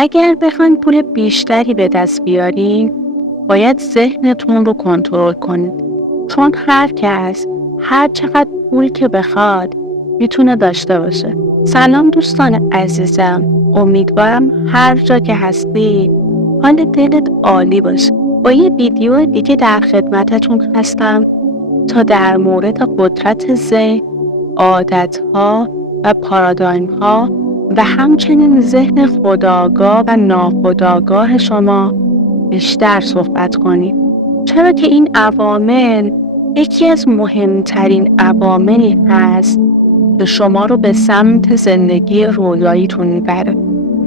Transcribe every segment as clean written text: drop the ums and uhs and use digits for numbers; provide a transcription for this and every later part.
اگر بخواید پول بیشتری به دست بیارین، باید ذهنتون رو کنترل کنید. چون هر کس هر چقدر پول که بخواد میتونه داشته باشه. سلام دوستان عزیزم، امیدوارم هر جا که هستی حال دلت عالی باشه. با یه ویدیو دیگه در خدمتتون هستم تا در مورد قدرت ذهن، عادت‌ها و پارادایم‌ها و همچنین ذهن خودآگاه و ناخودآگاه شما بیشتر صحبت کنیم. چرا که این عوامل یکی از مهمترین عواملی هست که شما رو به سمت زندگی رویاییتون میبره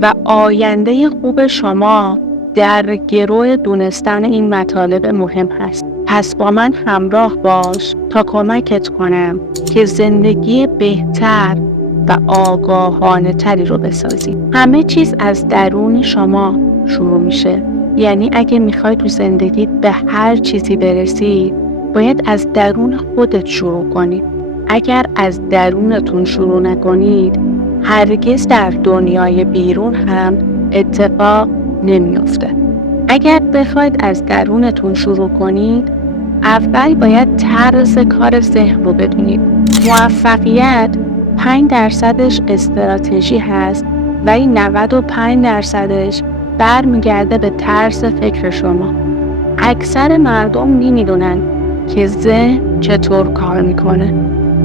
و آینده خوب شما در گرو دونستن این مطالب مهم هست. پس با من همراه باش تا کمکت کنم که زندگی بهتر و آگاهانه تری رو بسازی. همه چیز از درون شما شروع میشه. یعنی اگه میخوای تو زندگیت به هر چیزی برسی، باید از درون خودت شروع کنی. اگر از درونتون شروع نکنید، هرگز در دنیای بیرون هم اتفاق نمیفته. اگر بخواید از درونتون شروع کنید، اول باید طرز کار ذهن رو بدونید. موفقیت 5% استراتژی هست ولی 95%ش برمیگرده به طرز فکر شما. اکثر مردم نمیدونن که ذهن چطور کار میکنه.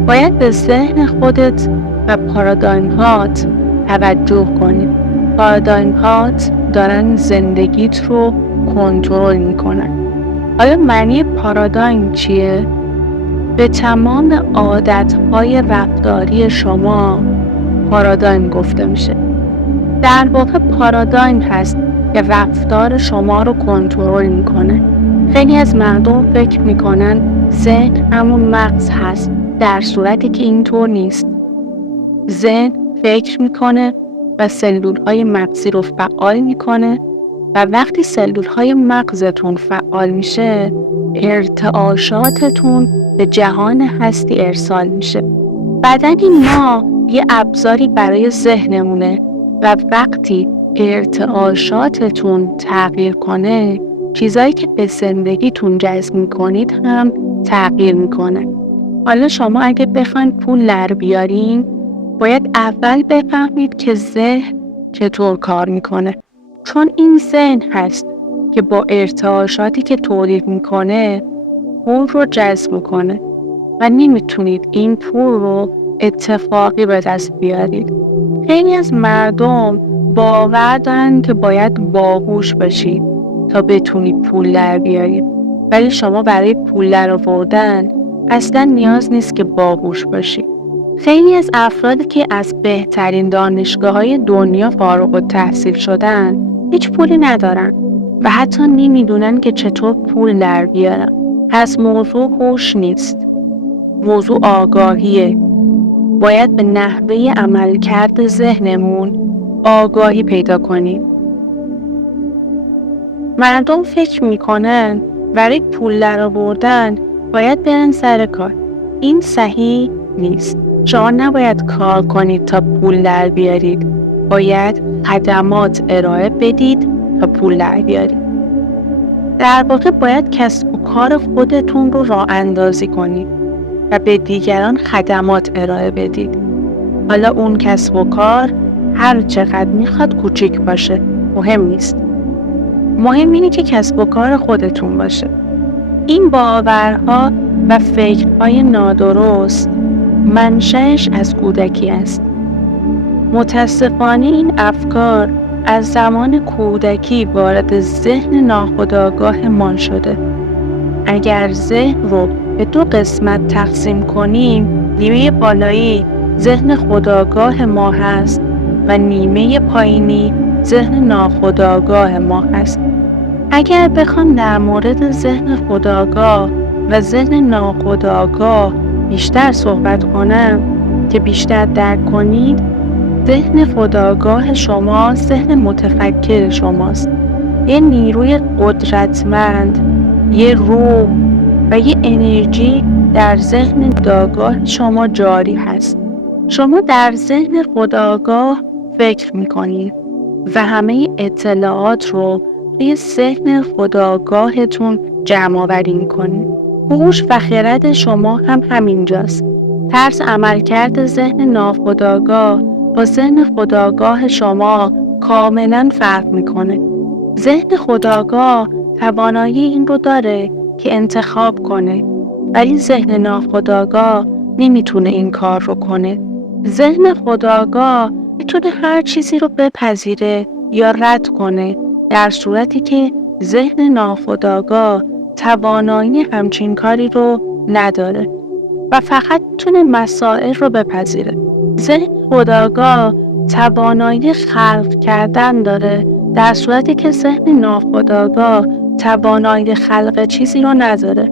باید به ذهن خودت و پارادایم‌هات توجه کنید. پارادایم‌هات دارن زندگیت رو کنترل میکنن. آیا معنی پارادایم چیه؟ به تمام عادت‌های رفتاری شما پارادایم گفته میشه. در واقع پارادایم هست که رفتار شما رو کنترل میکنه. خیلی از مردم فکر میکنن ذهن همون مغز هست، در صورتی که اینطور نیست. ذهن فکر میکنه و سلول‌های مغزی رو فعال میکنه و وقتی سلول‌های مغزتون فعال میشه، ارتعاشاتتون به جهان هستی ارسال میشه. بدن ما یه ابزاری برای ذهنمونه و وقتی ارتعاشاتتون تغییر کنه، چیزایی که به زندگیتون جذب میکنید هم تغییر میکنه. حالا شما اگه بخواید پول در بیارین، باید اول بفهمید که ذهن چطور کار میکنه. چون این ذهن هست که با ارتعاشاتی که تولید میکنه پول رو جذب میکنه و نمیتونید این پول رو اتفاقی به دست بیارید. خیلی از مردم باور دارن که باید باهوش باشید تا بتونید پول در بیارید، ولی شما برای پول در آوردن اصلا نیاز نیست که باهوش باشید. خیلی از افرادی که از بهترین دانشگاه‌های دنیا فارغ التحصیل شدن هیچ پولی ندارن و حتی نمیدونن که چطور پول در بیارن. پس موضوع هوش نیست، موضوع آگاهیه. باید به نحوه عملکرد ذهنمون آگاهی پیدا کنیم. مردم فکر میکنن برای پول در آوردن باید برن سر کار. این صحیح نیست. شما نباید کار کنید تا پول در بیارید. باید خدمات ارائه بدید تا پول در بیارید. در واقع باید کسب و کار خودتون رو راه اندازی کنید و به دیگران خدمات ارائه بدید. حالا اون کسب و کار هر چقدر میخواد کوچیک باشه، مهم نیست. مهم اینه که کسب و کار خودتون باشه. این باورها و فکرهای نادرست منشأش از کودکی است. متاسفانه این افکار از زمان کودکی وارد ذهن ناخودآگاهمان شده. اگر ذهن رو به 2 قسمت تقسیم کنیم، نیمه بالایی ذهن خودآگاه ما هست و نیمه پایینی ذهن ناخودآگاه ما هست. اگر بخوام در مورد ذهن خودآگاه و ذهن ناخودآگاه بیشتر صحبت کنم که بیشتر درک کنید، ذهن خودآگاه شما ذهن متفکر شماست. یه نیروی قدرتمند، یه روح و یه انرژی در ذهن خودآگاه شما جاری هست. شما در ذهن خودآگاه فکر میکنید، و همه اطلاعات رو روی ذهن خودآگاهتون جمع آوری میکنید. هوش و خرد شما هم همینجاست. طرز عملکرد ذهن ناخودآگاه با ذهن خودآگاه شما کاملا فرق میکنه. ذهن خودآگاه توانایی این رو داره که انتخاب کنه، ولی ذهن ناخودآگاه نمیتونه این کار رو کنه. ذهن خودآگاه میتونه هر چیزی رو بپذیره یا رد کنه، در صورتی که ذهن ناخودآگاه توانایی همچین کاری رو نداره و فقط میتونه مسائل رو بپذیره. ذهن خودآگاه توانایی خلق کردن داره، در صورتی که ذهن ناخودآگاه توانایی خلق چیزی رو نداره.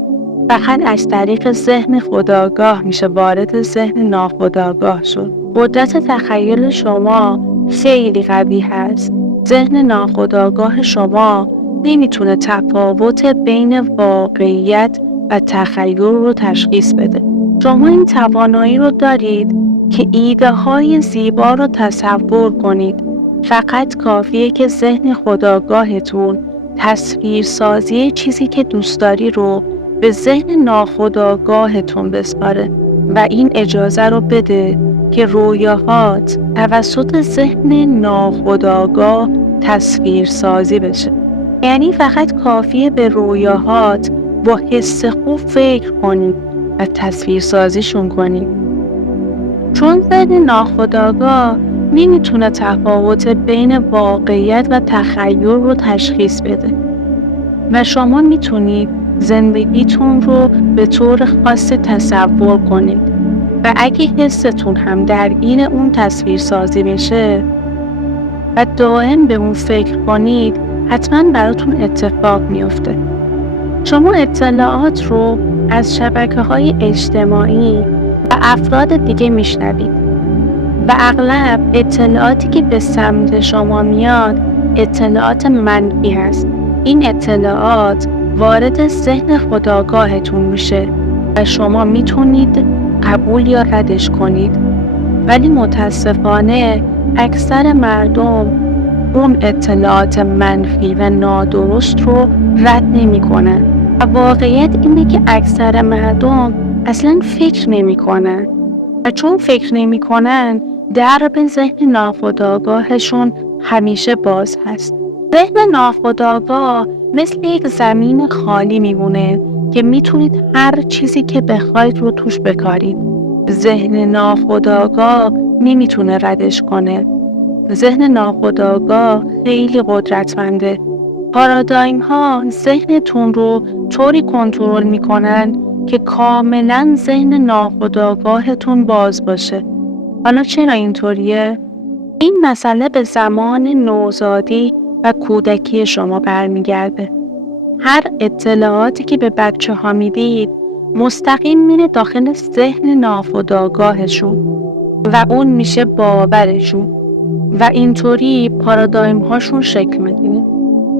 فقط از طریق ذهن خودآگاه میشه وارد ذهن ناخودآگاه شد. قدرت تخیل شما خیلی قوی هست. ذهن ناخودآگاه شما نمیتونه تفاوت بین واقعیت و تخیل رو تشخیص بده. شما این توانایی رو دارید که ایده های زیبا رو تصور کنید. فقط کافیه که ذهن خودآگاهتون تصویرسازی چیزی که دوست داری رو به ذهن ناخودآگاهتون بسپاره و این اجازه رو بده که رویاهات توسط ذهن ناخودآگاه تصویرسازی بشه. یعنی فقط کافیه به رویاهات با حس خوب فکر کنید و تصویرسازیشون کنید. چون ذهن ناخودآگاه نمیتونه تفاوت بین واقعیت و تخیل رو تشخیص بده و شما میتونید زندگیتون رو به طور خاصی تصور کنید و اگه حستون هم درگیر اون تصویرسازی بشه و دائم به اون فکر کنید، حتما براتون اتفاق میفته. شما اطلاعات رو از شبکه‌های اجتماعی و افراد دیگه میشنوید و اغلب اطلاعاتی که به سمت شما میاد اطلاعات منفی هست. این اطلاعات وارد ذهن خودآگاهتون میشه و شما میتونید قبول یا ردش کنید، ولی متاسفانه اکثر مردم اون اطلاعات منفی و نادرست رو رد نمی‌کنن. و واقعیت اینه که اکثر مردم اصلا فکر نمی‌کنن و چون فکر نمی‌کنن در به ذهن ناخودآگاهشون همیشه باز هست. ذهن ناخودآگاه مثل یک زمین خالی میمونه که میتونید هر چیزی که بخواید رو توش بکارید. ذهن ناخودآگاه نمیتونه ردش کنه. ذهن ناخودآگاه خیلی قدرتمنده. پارادایم ها ذهنتون رو طوری کنترل میکنن که کاملا ذهن ناخودآگاهتون باز باشه. حالا چرا اینطوریه؟ این مسئله به زمان نوزادی و کودکی شما برمیگرده. هر اطلاعاتی که به بچه ها میدید مستقیم میره داخل ذهن ناخودآگاهشون و اون میشه باورشون و اینطوری پارادایم هاشون شکل میگیره.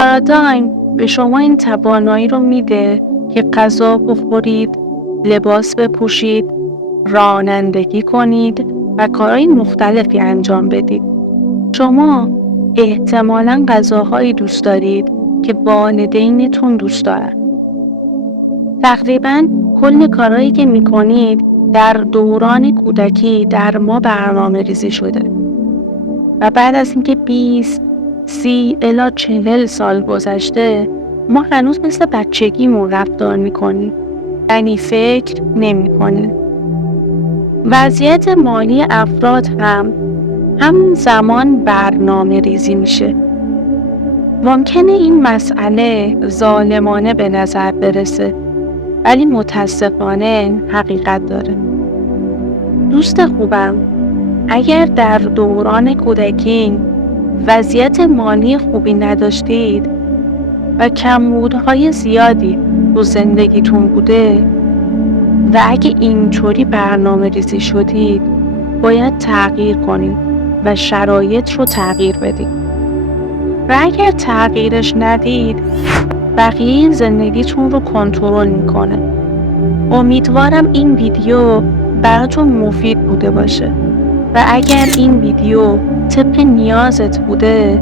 پارادایم به شما این توانایی رو میده که غذا بخورید، لباس بپوشید، رانندگی کنید و کارهای مختلفی انجام بدید. شما احتمالاً غذاهایی دوست دارید که والدینتون دوست دارن. تقریباً کل کارهایی که میکنید در دوران کودکی در ما برنامه ریزی شده و بعد از اینکه 20 30 الی 40 سال گذشته ما هنوز مثل بچگیمون رفتار میکنیم، یعنی فکر نمیکنیم. وضعیت مالی افراد هم همون زمان برنامه ریزی میشه. ممکنه این مسئله ظالمانه به نظر برسه، ولی متاسفانه حقیقت داره. دوست خوبم، اگر در دوران کودکی وضعیت مالی خوبی نداشتید و کمبودهای زیادی تو زندگیتون بوده و اگه اینطوری برنامه ریزی شدید، باید تغییر کنید و شرایط رو تغییر بدید. و اگر تغییرش ندید، بقیه زندگیتون رو کنترل میکنه. امیدوارم این ویدیو براتون مفید بوده باشه و اگر این ویدیو طبق نیازت بوده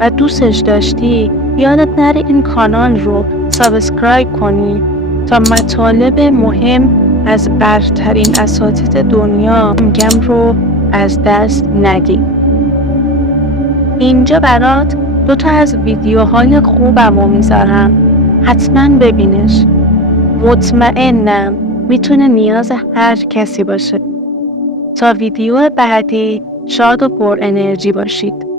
و دوستش داشتی یادت نره این کانال رو سابسکرایب کنی تا مطالب مهم از برترین اساتید دنیا میگم رو از دست ندی. اینجا برات 2 از ویدیوهای خوبم رو میذارم، حتما ببینش. مطمئنم میتونه نیاز هر کسی باشه. تا ویدیو بعدی شاد و پر انرژی باشید.